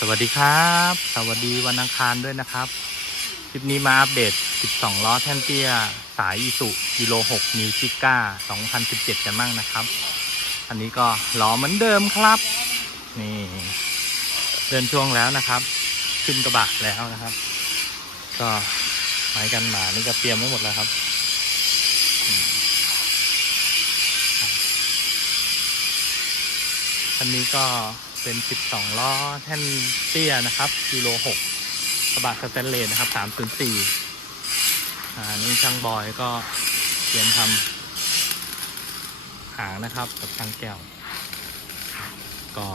สวัสดีครับ สวัสดีวันอังคารด้วยนะครับ คลิปนี้มาอัปเดต 12 ล้อแท่นเตี้ย สายอีสุยูโร 6 นิวจิก้า 2017 กันมั่งนะครับ อันนี้ก็ล้อเหมือนเดิมครับ นี่ เดินช่วงแล้วนะครับ ขึ้นกระบะแล้วนะครับ ก็ไม้กันหมานี่ก็เตรียมไว้หมดแล้วครับอันนี้ก็ เป็น 12 ล้อแท่นเตี้ยนะครับยูโร6กระบะสแตนเลสนะครับ 304อ่านี่ช่างบอยก็เตรียมทำหางนะครับกับช่างแก้ว ก็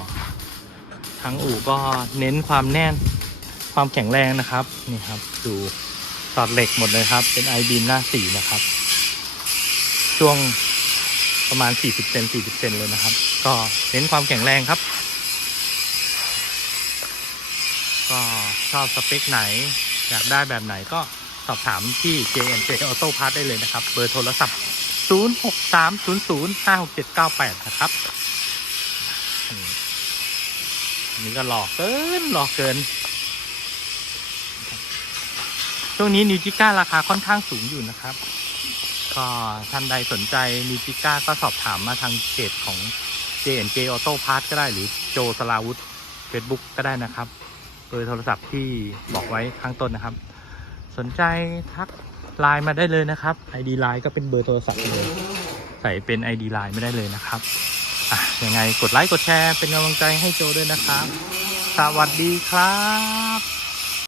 ทางอู่ก็เน้นความแน่นความแข็งแรงนะครับ นี่ครับ ดูสอดเหล็กหมดเลยครับ เป็นไอบีมหน้าสีนะครับ ช่วงประมาณ 40เซน40เซนเลยนะครับ ก็เน้นความแข็งแรงครับ ก็ชอบสเปคไหน อยากได้แบบไหนก็สอบถามที่ JNJ Auto Parts ได้เลยนะครับ เบอร์โทรศัพท์ 0630056798 นะครับนนี้ก็หลอกเกินหลอกเกิน ช่วงนี้นิวจิก้าราคาค่อนข้างสูงอยู่นะครับ ก็ท่านใดสนใจนิวจิก้าก็สอบถามมาทางเพจของ JNJ Auto Parts ก็ได้หรือโจสลาวุธ Facebook ก็ได้นะครับ เบอร์โทรศัพท์ที่บอกไว้ข้างต้นนะครับ สนใจทักไลน์มาได้เลยนะครับ ID ไลน์ก็เป็นเบอร์โทรศัพท์เลย ใส่เป็น ID ไลน์ไม่ได้เลยนะครับอะยังไงกดไลค์กดแชร์เป็นกำลังใจให้โจด้วยนะครับ สวัสดีครับ